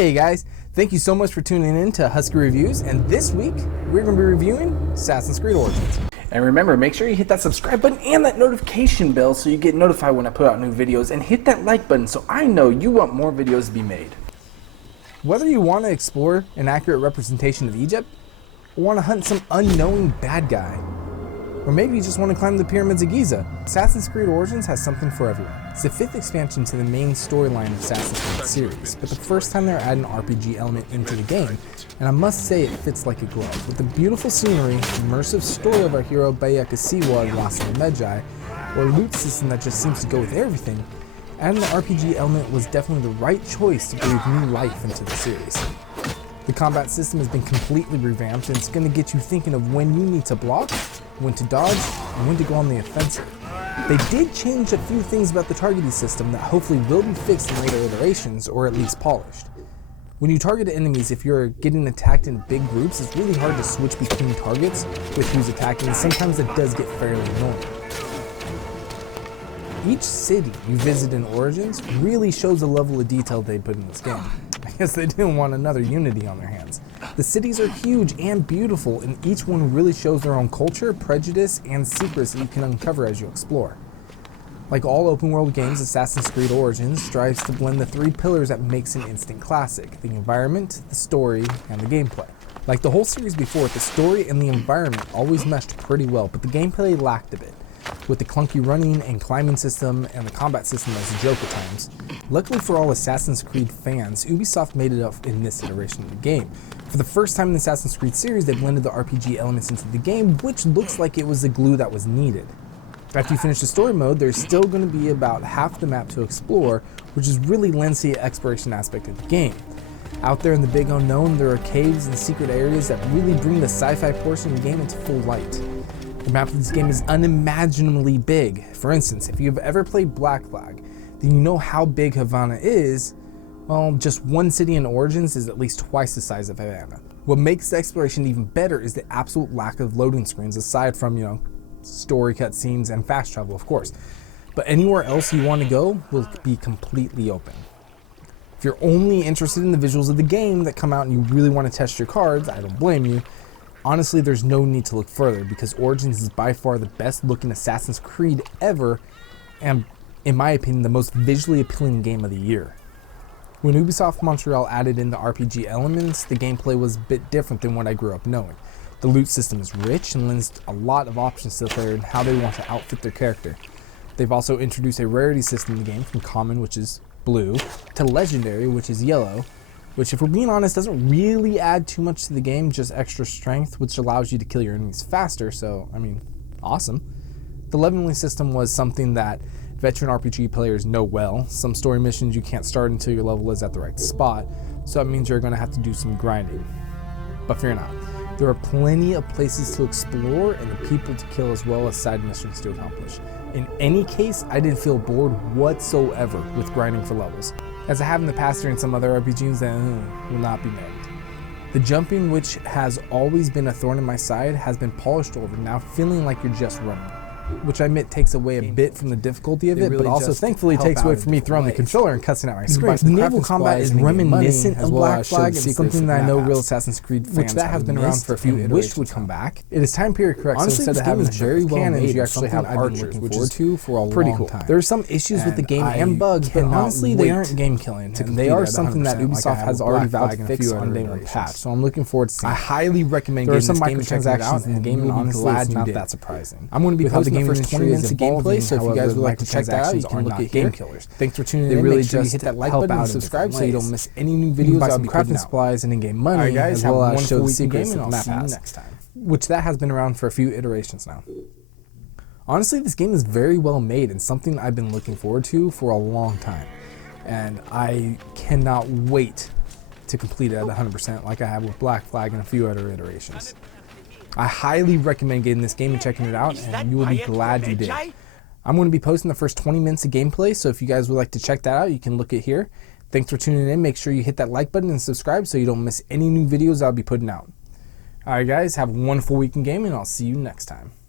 Hey guys, thank you so much for tuning in to Husky Reviews, and this week we're going to be reviewing Assassin's Creed Origins. And remember, make sure you hit that subscribe button and that notification bell so you get notified when I put out new videos, and hit that like button so I know you want more videos to be made. Whether you want to explore an accurate representation of Egypt, or want to hunt some unknowing bad guy, or maybe you just want to climb the pyramids of Giza, Assassin's Creed Origins has something for everyone. It's the 5th expansion to the main storyline of Assassin's Creed series, but the first time they're adding an RPG element into the game, and I must say it fits like a glove. With the beautiful scenery, immersive story of our hero Bayek Siwa and lost in Medjay, or a loot system that just seems to go with everything, adding the RPG element was definitely the right choice to breathe new life into the series. The combat system has been completely revamped, and it's going to get you thinking of when you need to block, when to dodge, and when to go on the offensive. They did change a few things about the targeting system that hopefully will be fixed in later iterations, or at least polished. When you target enemies, if you're getting attacked in big groups, it's really hard to switch between targets with who's attacking, and sometimes it does get fairly annoying. Each city you visit in Origins really shows the level of detail they put in this game. I guess they didn't want another Unity on their hands. The cities are huge and beautiful, and each one really shows their own culture, prejudice, and secrets that you can uncover as you explore. Like all open world games, Assassin's Creed Origins strives to blend the 3 pillars that makes an instant classic: the environment, the story, and the gameplay. Like the whole series before, the story and the environment always meshed pretty well, but the gameplay lacked a bit, with the clunky running and climbing system and the combat system as a joke at times. Luckily for all Assassin's Creed fans, Ubisoft made it up in this iteration of the game. For the first time in the Assassin's Creed series, they blended the RPG elements into the game, which looks like it was the glue that was needed. After you finish the story mode, there's still going to be about half the map to explore, which is really lends to the exploration aspect of the game. Out there in the big unknown, there are caves and secret areas that really bring the sci-fi portion of the game into full light. The map of this game is unimaginably big. For instance, if you've ever played Black Flag, then you know how big Havana is. Well, just one city in Origins is at least twice the size of Havana. What makes the exploration even better is the absolute lack of loading screens, aside from, story cutscenes and fast travel, of course. But anywhere else you want to go will be completely open. If you're only interested in the visuals of the game that come out and you really want to test your cards, I don't blame you. Honestly, there's no need to look further, because Origins is by far the best looking Assassin's Creed ever, and in my opinion, the most visually appealing game of the year. When Ubisoft Montreal added in the RPG elements, the gameplay was a bit different than what I grew up knowing. The loot system is rich and lends a lot of options to the player in how they want to outfit their character. They've also introduced a rarity system in the game, from common, which is blue, to legendary, which is yellow, which, if we're being honest, doesn't really add too much to the game, just extra strength, which allows you to kill your enemies faster, so, awesome. The leveling system was something that veteran RPG players know well. Some story missions you can't start until your level is at the right spot, so that means you're going to have to do some grinding. But fear not, there are plenty of places to explore and the people to kill, as well as side missions to accomplish. In any case, I didn't feel bored whatsoever with grinding for levels, as I have in the past during some other RPGs that will not be named. The jumping, which has always been a thorn in my side, has been polished over, now feeling like you're just running, which I admit takes away a bit from the difficulty of it, but also thankfully takes away from me throwing the controller and cussing out my screen. The naval combat is reminiscent of Black Flag, and something that I know real Assassin's Creed fans have been around for a few iterations would come back. It is time period correct, Honestly, so instead of having very well made, you actually have archers, which is for a pretty long cool. time. There are some issues with the game and bugs, but honestly they aren't game killing, and they are something that Ubisoft has already vowed to fix on day one patch, so I'm looking forward to seeing. I highly recommend getting this game and checking it out, and the game, and honestly it's not that surprising. I'm going to be posting the first 20 minutes of gameplay, so if you guys would like to check that out, you can look at game killers. Thanks for tuning in. They really just hit that like button and subscribe so you don't miss any new videos. I'll be crafting supplies and in-game money, as well as show the secrets of the map has, which that has been around for a few iterations now. Honestly, this game is very well made and something I've been looking forward to for a long time, and I cannot wait to complete it at 100% like I have with Black Flag and a few other iterations. I highly recommend getting this game and checking it out, and you will be glad you did. I'm going to be posting the first 20 minutes of gameplay, so if you guys would like to check that out, you can look at here. Thanks for tuning in. Make sure you hit that like button and subscribe so you don't miss any new videos I'll be putting out. Alright guys, have a wonderful week in gaming, and I'll see you next time.